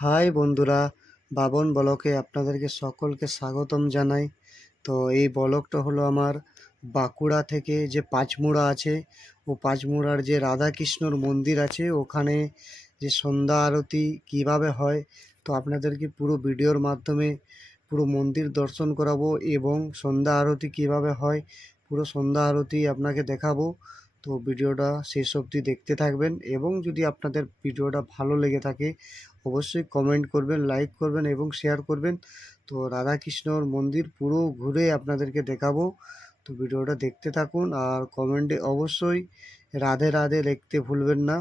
হাই বন্ধুরা, বাবন ব্লকে আপনাদেরকে সকলকে স্বাগতম জানাই। তো এই ব্লকটা হলো আমার বাঁকুড়া থেকে যে পাঁচমুড়া আছে, ও পাঁচমুড়ার যে রাধাকৃষ্ণর মন্দির আছে ওখানে যে সন্ধ্যা আরতি কিভাবে হয়, তো আপনাদেরকে পুরো ভিডিওর মাধ্যমে পুরো মন্দির দর্শন করাবো এবং সন্ধ্যা আরতি কিভাবে হয় পুরো সন্ধ্যা আরতি আপনাকে দেখাবো। তো ভিডিওটা শেষ অবধি দেখতে থাকবেন এবং যদি আপনাদের ভিডিওটা ভালো লেগে থাকে অবশ্যই কমেন্ট করবেন, লাইক করবেন এবং শেয়ার করবেন। তো রাধাকৃষ্ণর মন্দির পুরো ঘুরে আপনাদেরকে দেখাবো। তো ভিডিওটা দেখতে থাকুন আর কমেন্টে অবশ্যই রাধে রাধে লিখতে ভুলবেন না।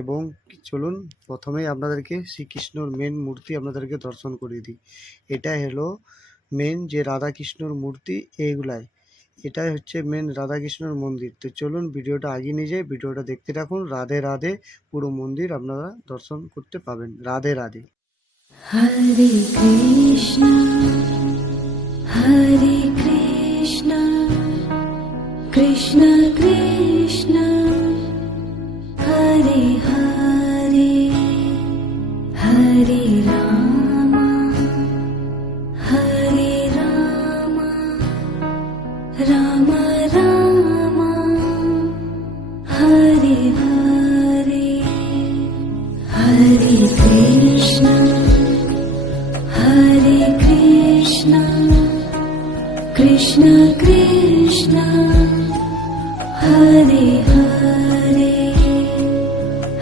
এবং চলুন প্রথমেই আপনাদেরকে শ্রীকৃষ্ণর মেন মূর্তি আপনাদেরকে দর্শন করিয়ে দিই। এটাই হলো মেন যে রাধাকৃষ্ণর মূর্তি, এইগুলাই এটাই হচ্ছে মেন রাধাকৃষ্ণর মন্দির। তো চলুন ভিডিওটা আগিয়ে নিয়ে যাই, ভিডিওটা দেখতে থাকুন। রাধে রাধে, পুরো মন্দির আপনারা দর্শন করতে পাবেন। রাধে রাধে। হরে কৃষ্ণ হরে কৃষ্ণ কৃষ্ণ কৃষ্ণ হরে হরে হরে রাম হরে রাম রাম রাম হরে হরে হরে কৃষ্ণ হরে কৃষ্ণ কৃষ্ণ কৃষ্ণ হরে হরে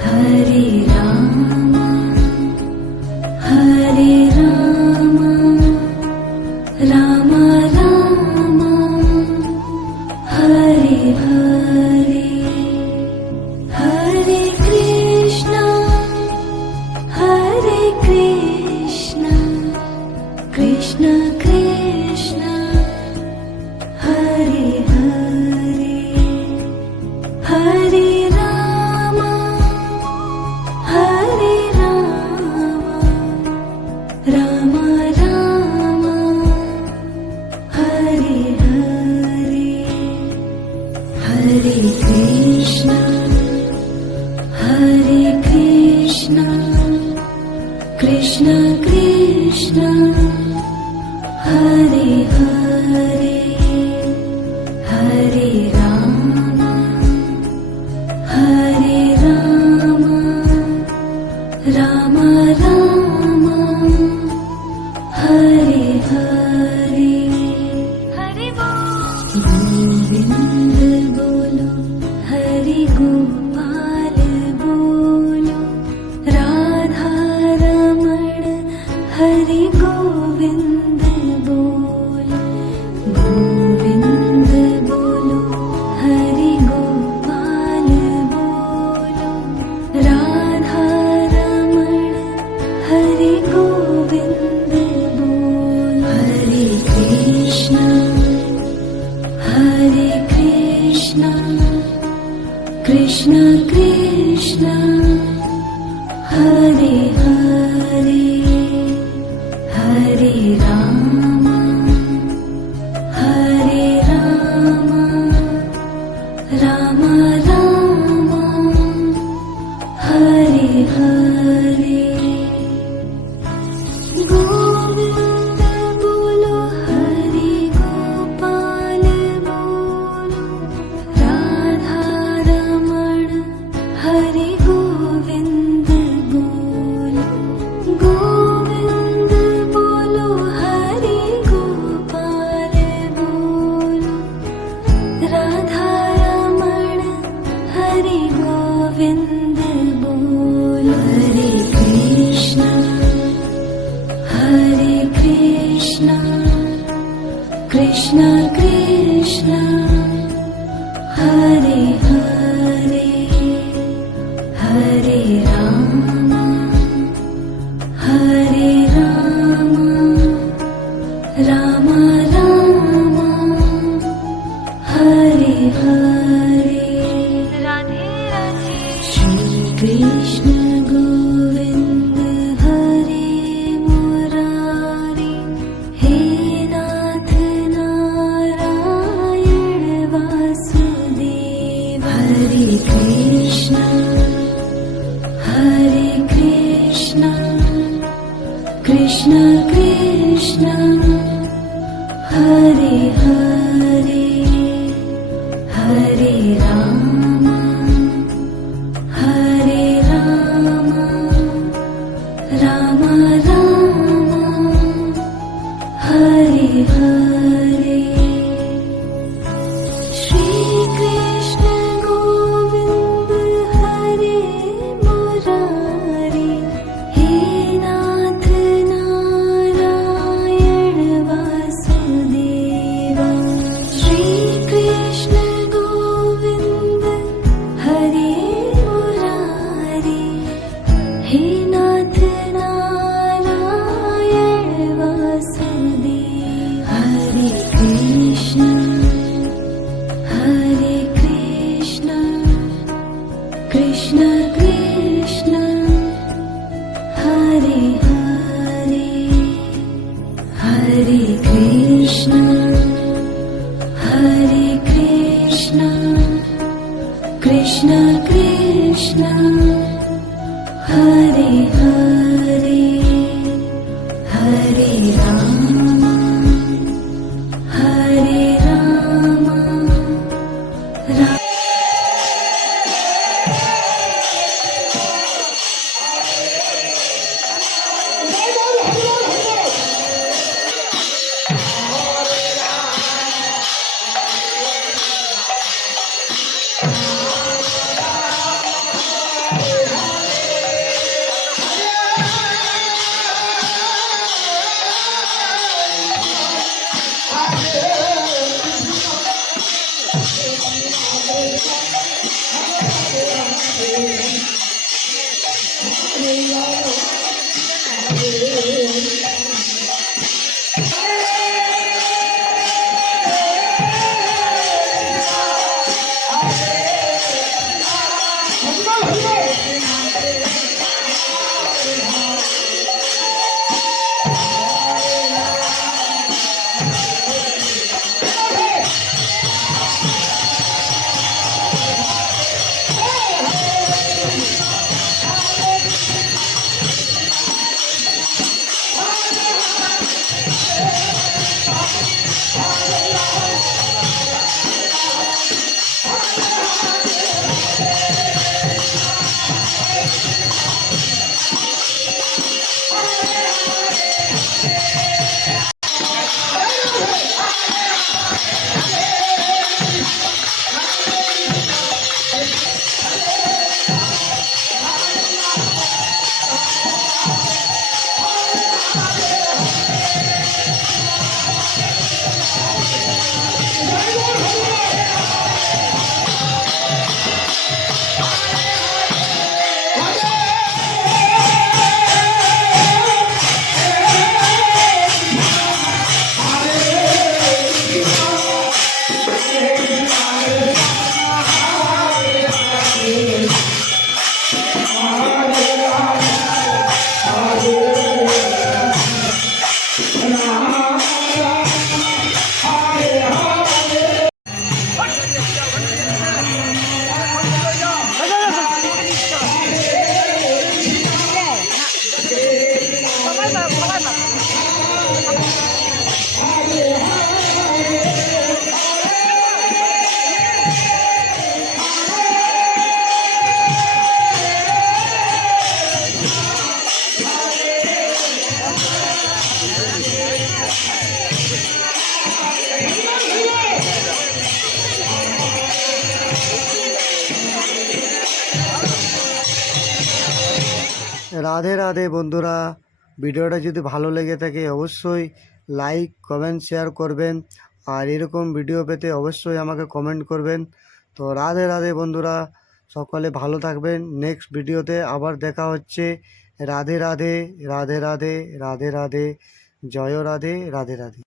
হরে রাম হরে রাম রাম রাম হরে হরে হরে কৃষ্ণ হরে কৃষ্ণ কৃষ্ণ কৃষ্ণ হরে হরে হরে রাম হরে রাম রাম রাম হরে হরে হরে কৃষ্ণ হরে কৃষ্ণ কৃষ্ণ কৃষ্ণ হরে হরে হরে রাম হরে রাম রাম রাম হরে হরে হরে গোবিন্দ बोलो हरि गोपाल बोलो राधा रमण हरि गोविंद बोलो गोविंद बोलो हरि गोपाल बोलो राधा रमण हरि गोविंद बोलो हरे कृष्ण हरे कृष्ण कृष्ण कृष्ण हरे हरे हरे राम हरे राम राम राम हरे हरे गोविंद बोलो हरि गोपाल बोलो राधा रमण हरि गोविंद बोलो गोविंद बोलो Hari Hare Hare Hare Rama Hare Rama Rama Rama Hare Hare Shri Krishna Govind Hare Murari He Nath Narayan Vasudeva Shri Krishna Govind Hare Murari He Nath Narayan Vasudeva Hare Krishna Hare Krishna Krishna Krishna Hare Hare Hare Krishna Hare Krishna Krishna Krishna Hare Hare Hare Rama Hare Rama Radhe রাধে বন্ধুরা, ভিডিওটা যদি ভালো লেগে থাকে অবশ্যই like comment share করবেন, আর এরকম ভিডিও পেতে অবশ্যই আমাকে কমেন্ট করবেন। তো রাধে রাধে বন্ধুরা, সকলে ভালো থাকবেন। নেক্সট ভিডিওতে আবার দেখা হচ্ছে। রাধে রাধে রাধে রাধে রাধে রাধে, জয় রাধে রাধে রাধে।